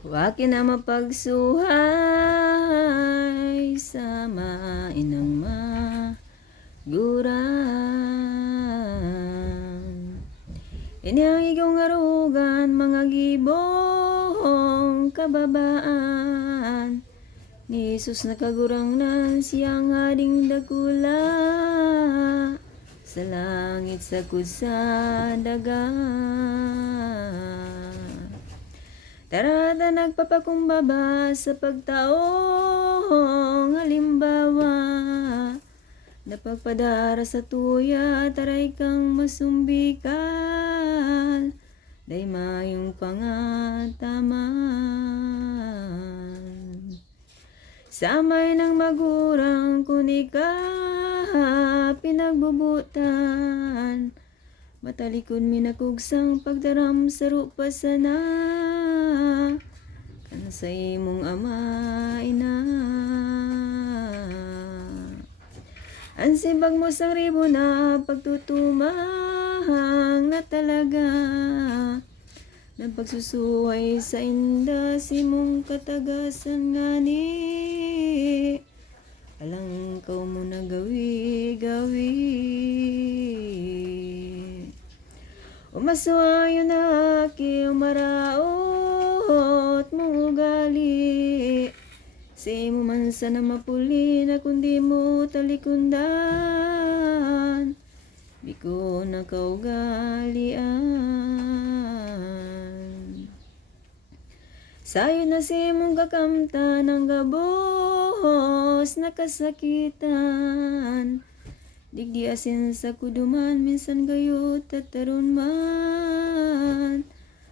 Wakin na mapagsuhay sa mainang maguran. Ini ang igong arugan, mga gibong kababaan. Ni Jesus nakagurangnan siyang ading dakula. Sa langit sa kusa dagat. Tarada nagpapakumbaba sa pagtaong halimbawa. Napagpadara sa tuya, taray kang masumbikan. Day mayong pangataman. Samay ng magurang kunika pinagbubutan. Matalikod minakugsang pagdaram sa rupasana. Kan sa imong ama ina. Ansibag mo sang ribo na pagtutumang na talaga. Nagpagsusuhay sa inda simong katagasan ngani. Alang kau mo na gawi. Umasuayo na aki umaraot mong ugali. Sa imo man sana mapuli na kundi mo talikundan. Di ko na kaugalian. Sayo na si mong kakamta ng gabos na kasakitan. Digdi asin sa kuduman, minsan gayot at taron man.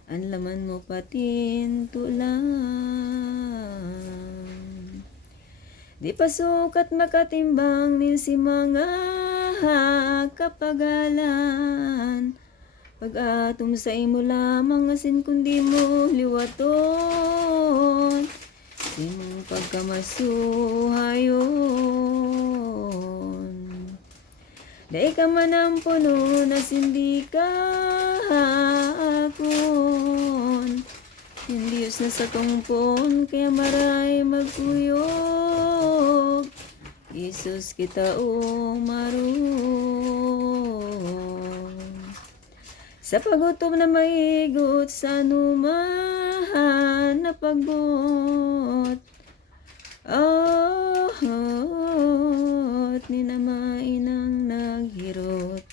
Ang laman mo patintulan. Di pasukat makatimbang nin si mga kapagalan. Pag-atom sa imo lamang asin kundi mo liwaton. Simong pagkamasuhayon. Day ka man ang puno na sindi ka akon. Yung Diyos na sa tungpon kaya maray magkuyog. Jesus kita umaron. Sa pagutom na maigot sa anuman na pagbot. Ni namainang naghirot.